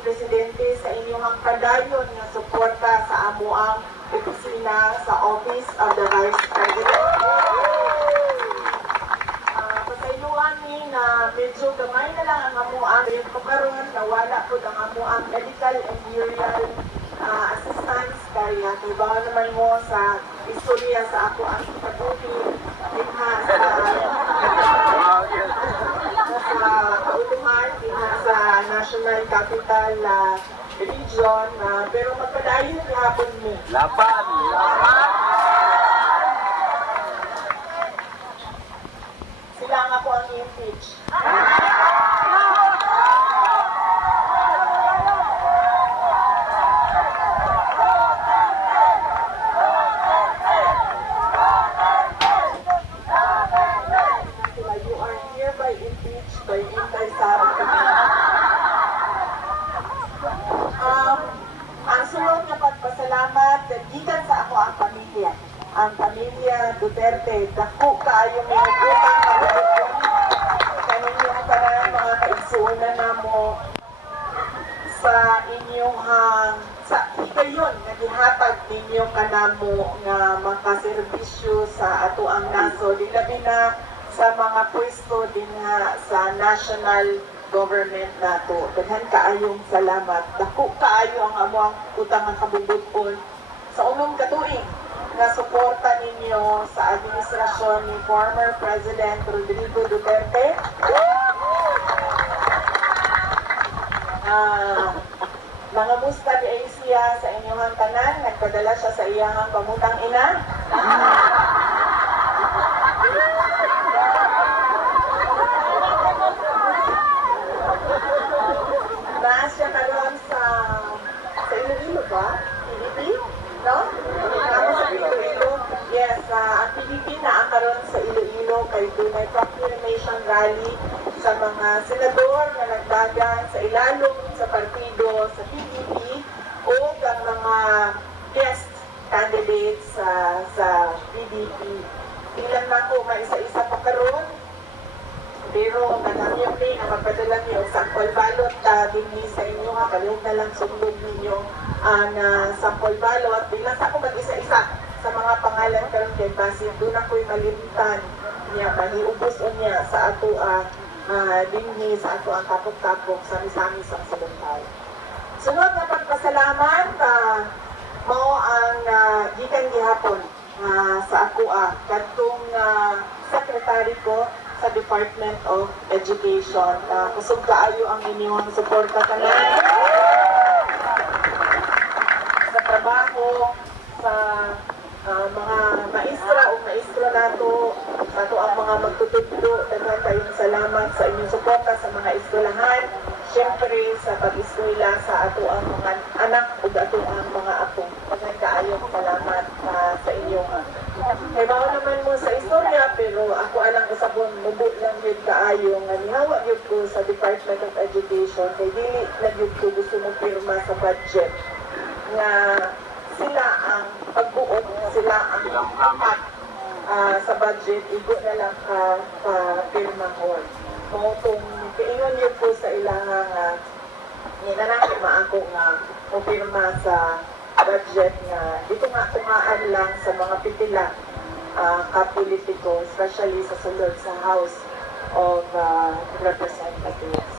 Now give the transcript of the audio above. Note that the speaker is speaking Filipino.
Presidente, sa inyong padayon nga suporta sa amuang opisina sa Office of the Vice President. Pasayloan ni na medyo gamay na lang ang amuang yung pagkaroon na wala po ang amuang medical and burial assistance kaya kibaw naman mo sa istorya sa ako ang pagbuti dinha sa kauluhan dinha sa National Capital Region pero magpadayon hapon mo. Laban! Laban! Sila nga po ang impeach. You are hereby impeached by Inday Sara. Ang sunod na pagpasalamat gikan sa ako ang pamilya. Ang pamilya Duterte, dako kaayo may utang kabubuton. Kaninyong kanan mga kaigsuunan na mo sa inyong sa higayon nga gihatag ninyo kanamo nga makaserbisyo sa ato ang naso. Labi na sa mga pwesto din sa national government nato. Daghan kaayong salamat. Dako kaayo ang amuang utang ang kabubuton sa unong katuig na suporta ninyo sa administrasyon ni former President Rodrigo Duterte. Nangamusta di siya sa inyong tanan, nagpadala siya sa iyang pamutang ina. Naas siya karoon sa Iloilo ba? PDP? No? Sa Iloilo. Yes, ang PDP na ang karoon sa Iloilo kay dunay proclamation rally sa mga senador na nagdagan sa ilalong sa partido sa PDP o ang mga guest candidates sa PDP. Ilan na po, may isa-isa pa karoon. Pero nangyayang rin na magpadala niyo sa sample ballot din sa inyo ha, kalihog na lang sundog ninyo na sample ballot. Bilang sa ako mag-isa-isa sa mga pangalan karon kay Basit, doon ako'y malimutan niya, mahiubos niya sa ato dinhi sa ato ang kapok-kapok sa misamis ang saluntay. Sunod na pagpasalamat, mao ang gikan gihapon sa ako kadtong secretary ko sa Department of Education. Kusog kaayo ang inyong suporta tanan sa trabaho, sa mga maestra o maestro nato, sa ato ang mga magtutugdo. Daghan kayong salamat sa inyong suporta sa mga eskwelahan. Siyempre sa pag-eskwela sa ato ang mga anak o ato ang mga apo. Daghan kaayong salamat sa inyong kay mao naman mo sa istorya, pero ako alang usabon mubo lang yun kaayo nga nihawa yun ko sa Department of Education kay dili na yun ko gusto mo pirma sa budget nga sila ang pagbuot, sila ang impact sa budget, igo na lang pirmahon. Motong kaingon yun po sa ilang ninanakit maako nga pirma sa budget nga dito nga tumaan lang sa mga pitila kapolitiko, especially sa sulod sa House of Representatives.